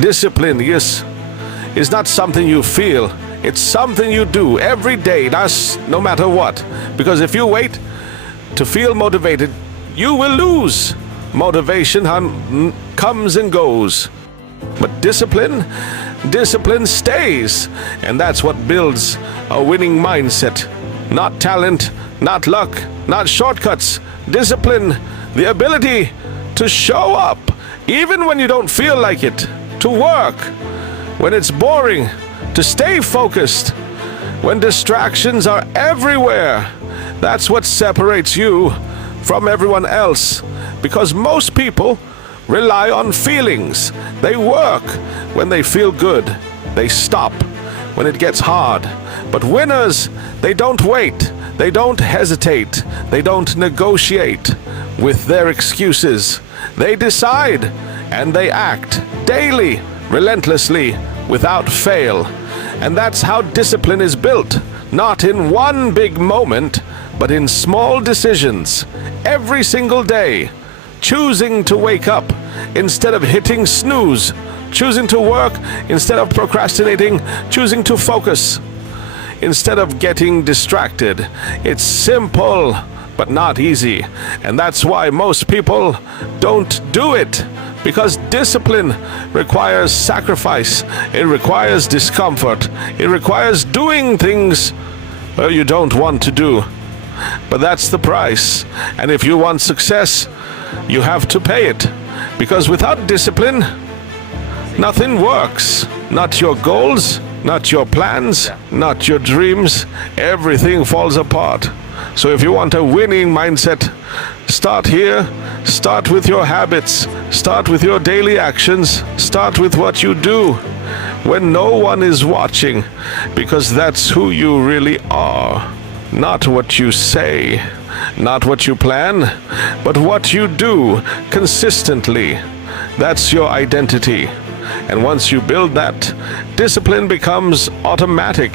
Discipline is not something you feel. It's something you do every day, that's no matter what. Because if you wait to feel motivated, you will lose. Motivation comes and goes. But discipline stays. And that's what builds a winning mindset. Not talent, not luck, not shortcuts. Discipline, the ability to show up, even when you don't feel like it. To work when it's boring, to stay focused when distractions are everywhere. That's what separates you from everyone else, because most people rely on feelings. They work when they feel good. They stop when it gets hard. But winners, they don't wait. They don't hesitate. They don't negotiate with their excuses. They decide and they act daily, relentlessly, without fail. And that's how discipline is built, not in one big moment, but in small decisions, every single day. Choosing to wake up instead of hitting snooze, choosing to work instead of procrastinating, choosing to focus instead of getting distracted. It's simple, but not easy. And that's why most people don't do it. Because discipline requires sacrifice, it requires discomfort, it requires doing things you don't want to do. But that's the price. And if you want success, you have to pay it. Because without discipline, nothing works. Not your goals, not your plans, not your dreams. Everything falls apart. So if you want a winning mindset, start here. Start with your habits. Start with your daily actions. Start with what you do when no one is watching, because that's who you really are. Not what you say, not what you plan, but what you do consistently. That's your identity. And once you build that, discipline becomes automatic.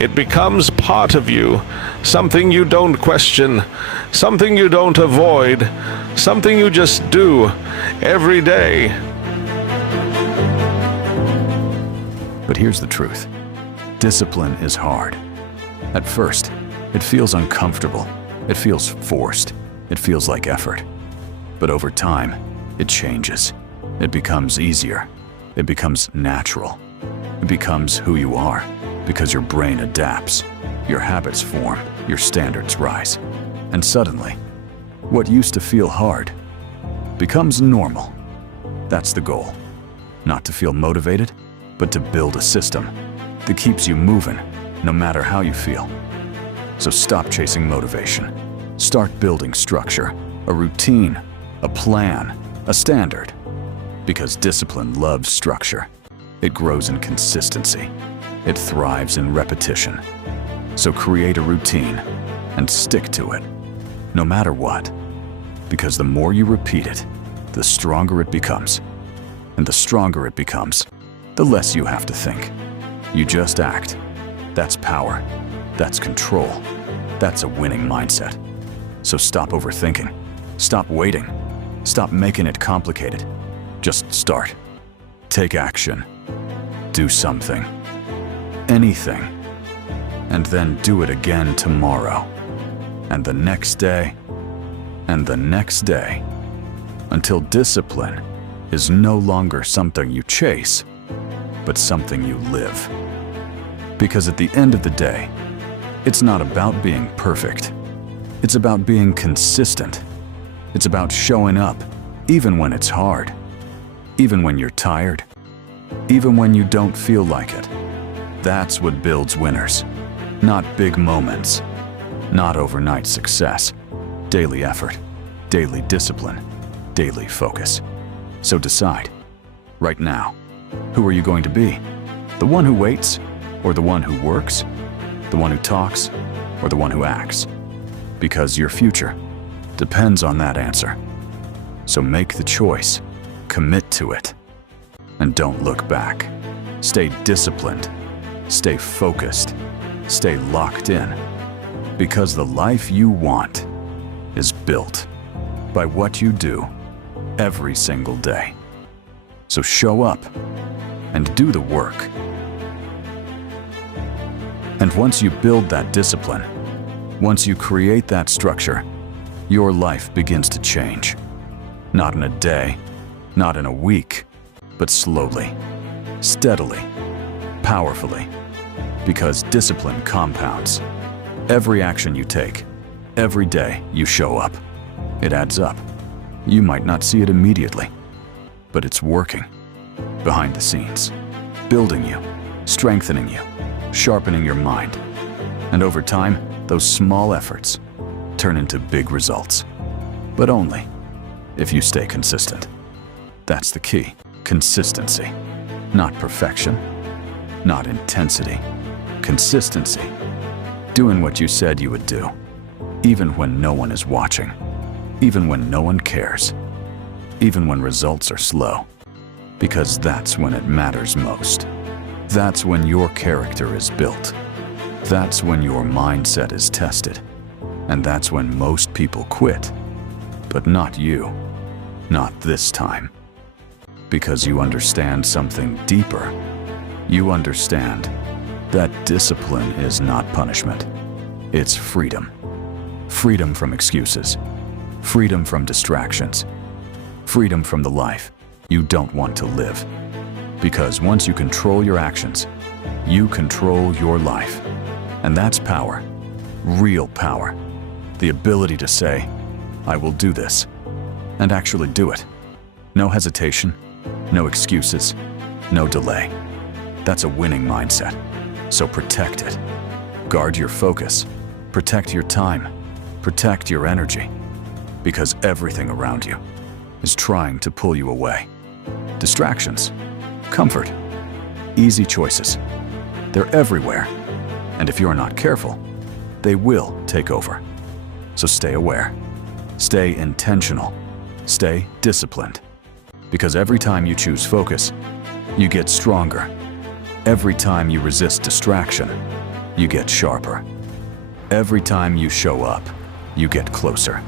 It becomes part of you, something you don't question, something you don't avoid, something you just do every day. But here's the truth. Discipline is hard. At first, it feels uncomfortable. It feels forced. It feels like effort. But over time, it changes. It becomes easier. It becomes natural. It becomes who you are. Because your brain adapts, your habits form, your standards rise. And suddenly, what used to feel hard becomes normal. That's the goal. Not to feel motivated, but to build a system that keeps you moving, no matter how you feel. So stop chasing motivation. Start building structure, a routine, a plan, a standard. Because discipline loves structure. It grows in consistency. It thrives in repetition. So create a routine and stick to it, no matter what. Because the more you repeat it, the stronger it becomes. And the stronger it becomes, the less you have to think. You just act. That's power. That's control. That's a winning mindset. So stop overthinking. Stop waiting. Stop making it complicated. Just start. Take action. Do something. Anything, and then do it again tomorrow, and the next day, and the next day, until discipline is no longer something you chase, but something you live. Because at the end of the day, it's not about being perfect. It's about being consistent. It's about showing up, even when it's hard, even when you're tired, even when you don't feel like it. That's what builds winners. Not big moments, not overnight success. Daily effort, daily discipline, daily focus. So decide, right now, who are you going to be? The one who waits, or the one who works? The one who talks, or the one who acts? Because your future depends on that answer. So make the choice, commit to it, and don't look back. Stay disciplined. Stay focused, stay locked in, because the life you want is built by what you do every single day. So show up and do the work. And once you build that discipline, once you create that structure, your life begins to change. Not in a day, not in a week, but slowly, steadily, powerfully. Because discipline compounds. Every action you take, every day you show up, it adds up. You might not see it immediately, but it's working behind the scenes, building you, strengthening you, sharpening your mind. And over time, those small efforts turn into big results. But only if you stay consistent. That's the key. Consistency. Not perfection, not intensity. Consistency. Doing what you said you would do, even when no one is watching, even when no one cares, even when results are slow. Because that's when it matters most. That's when your character is built. That's when your mindset is tested. And that's when most people quit. But not you. Not this time. Because you understand something deeper. You understand that discipline is not punishment. It's freedom. Freedom from excuses. Freedom from distractions. Freedom from the life you don't want to live. Because once you control your actions, you control your life. And that's power. Real power. The ability to say, I will do this, and actually do it. No hesitation, no excuses, no delay. That's a winning mindset. So protect it. Guard your focus. Protect your time. Protect your energy. Because everything around you is trying to pull you away. Distractions, comfort, easy choices. They're everywhere. And if you're not careful, they will take over. So stay aware. Stay intentional. Stay disciplined. Because every time you choose focus, you get stronger. Every time you resist distraction, you get sharper. Every time you show up, you get closer.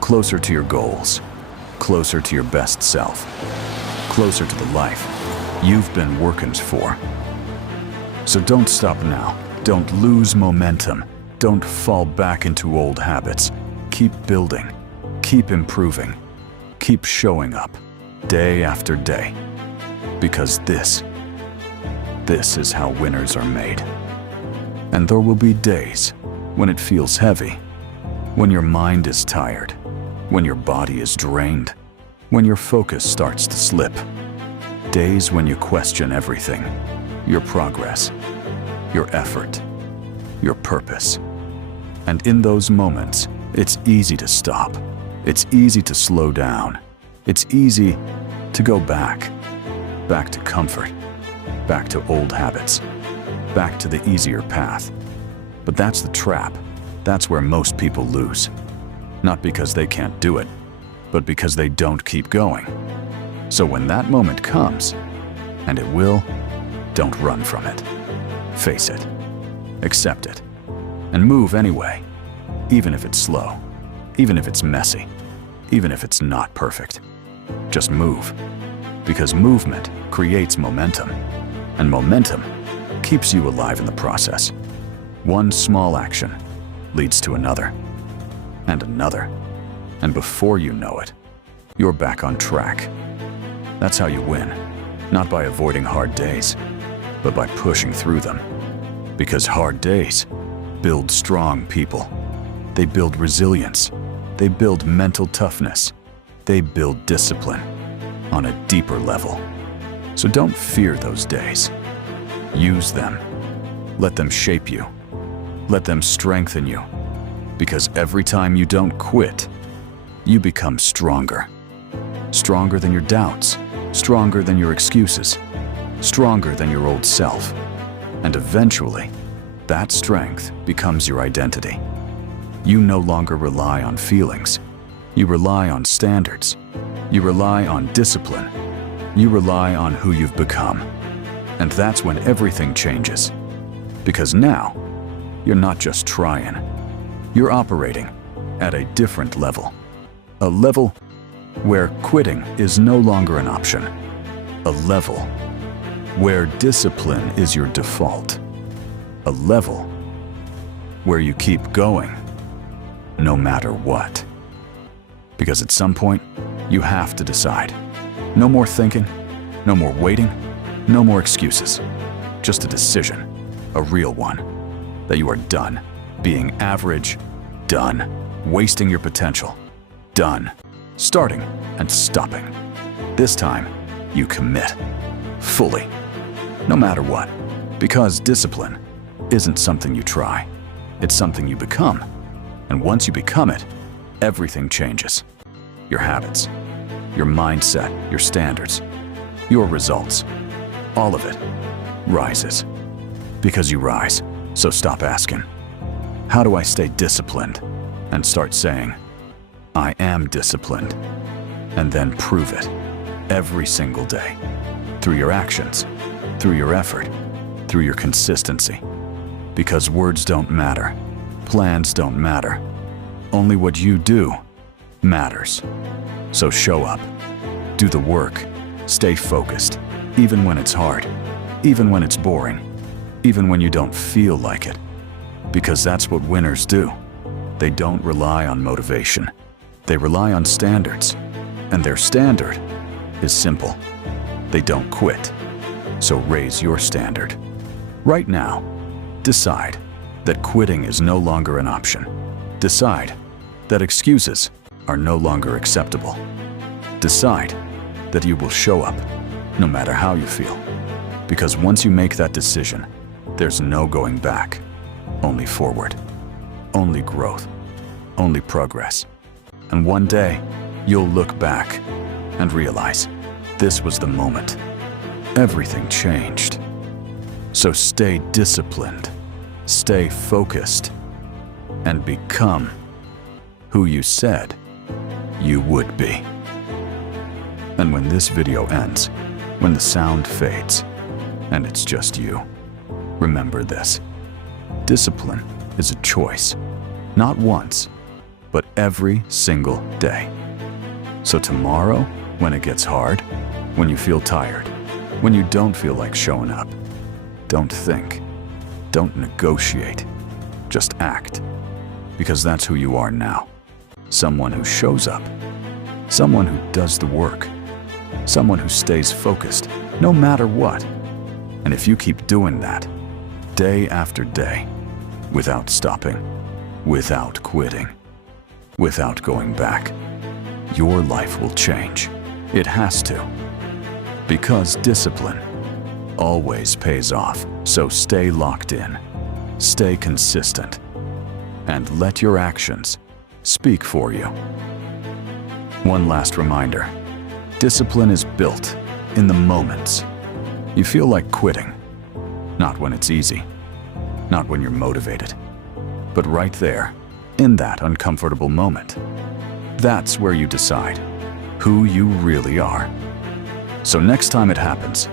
Closer to your goals. Closer to your best self. Closer to the life you've been working for. So don't stop now. Don't lose momentum. Don't fall back into old habits. Keep building. Keep improving. Keep showing up day after day. Because this is how winners are made. And there will be days when it feels heavy, when your mind is tired, when your body is drained, when your focus starts to slip. Days when you question everything, your progress, your effort, your purpose. And in those moments, it's easy to stop. It's easy to slow down. It's easy to go back to comfort, back to old habits, back to the easier path. But that's the trap. That's where most people lose. Not because they can't do it, but because they don't keep going. So when that moment comes, and it will, don't run from it. Face it, accept it, and move anyway, even if it's slow, even if it's messy, even if it's not perfect. Just move, because movement creates momentum, and momentum keeps you alive in the process. One small action leads to another, and another, and before you know it, you're back on track. That's how you win, not by avoiding hard days, but by pushing through them. Because hard days build strong people. They build resilience. They build mental toughness. They build discipline on a deeper level. So don't fear those days. Use them. Let them shape you. Let them strengthen you. Because every time you don't quit, you become stronger. Stronger than your doubts. Stronger than your excuses. Stronger than your old self. And eventually, that strength becomes your identity. You no longer rely on feelings. You rely on standards. You rely on discipline. You rely on who you've become. And that's when everything changes. Because now, you're not just trying. You're operating at a different level. A level where quitting is no longer an option. a level where discipline is your default, a level where you keep going no matter what. Because at some point, you have to decide. No more thinking, no more waiting, no more excuses. Just a decision, a real one, that you are done being average, done wasting your potential, done starting and stopping. This time, you commit fully, no matter what. Because discipline isn't something you try, it's something you become. And once you become it, everything changes. Your habits, your mindset, your standards, your results, all of it rises. Because you rise, so stop asking, how do I stay disciplined? And start saying, I am disciplined. And then prove it every single day, through your actions, through your effort, through your consistency. Because words don't matter, plans don't matter. Only what you do matters. So show up, do the work, stay focused, even when it's hard, even when it's boring, even when you don't feel like it. Because that's what winners do. They don't rely on motivation. They rely on standards. And their standard is simple. They don't quit. So raise your standard. Right now, decide that quitting is no longer an option. Decide that excuses are no longer acceptable. Decide that you will show up no matter how you feel. Because once you make that decision, there's no going back. Only forward. Only growth. Only progress. And one day, you'll look back and realize this was the moment. Everything changed. So stay disciplined, stay focused, and become who you said you would be. And when this video ends, when the sound fades, and it's just you, remember this. Discipline is a choice, not once, but every single day. So tomorrow, when it gets hard, when you feel tired, when you don't feel like showing up, don't think, don't negotiate, just act. Because that's who you are now. Someone who shows up, someone who does the work, someone who stays focused, no matter what. And if you keep doing that, day after day, without stopping, without quitting, without going back, your life will change. It has to. Because discipline always pays off. So stay locked in, stay consistent, and let your actions speak for you. One last reminder, discipline is built in the moments you feel like quitting. Not when it's easy, not when you're motivated, but right there, in that uncomfortable moment. That's where you decide who you really are. So next time it happens,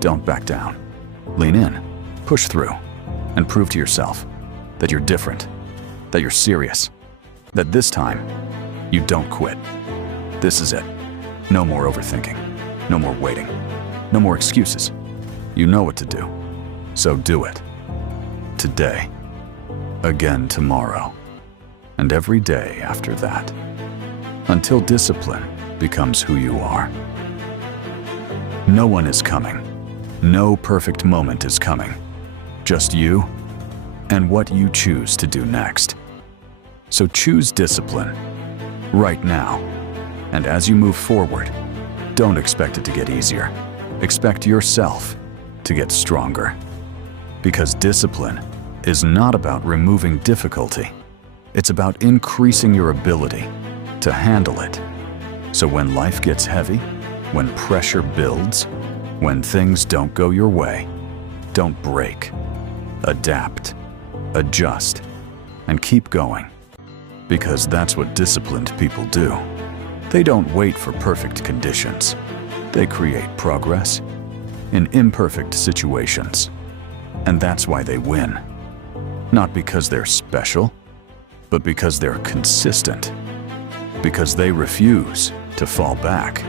don't back down. Lean in, push through, and prove to yourself that you're different, that you're serious, that this time you don't quit. This is it. No more overthinking, no more waiting, no more excuses. You know what to do, so do it. Today, again tomorrow, and every day after that, until discipline becomes who you are. No one is coming. No perfect moment is coming. Just you and what you choose to do next. So choose discipline right now. And as you move forward, don't expect it to get easier. Expect yourself to get stronger. Because discipline is not about removing difficulty. It's about increasing your ability to handle it. So when life gets heavy, when pressure builds, when things don't go your way, don't break. Adapt, adjust, and keep going. Because that's what disciplined people do. They don't wait for perfect conditions. They create progress in imperfect situations. And that's why they win. Not because they're special, but because they're consistent. Because they refuse to fall back.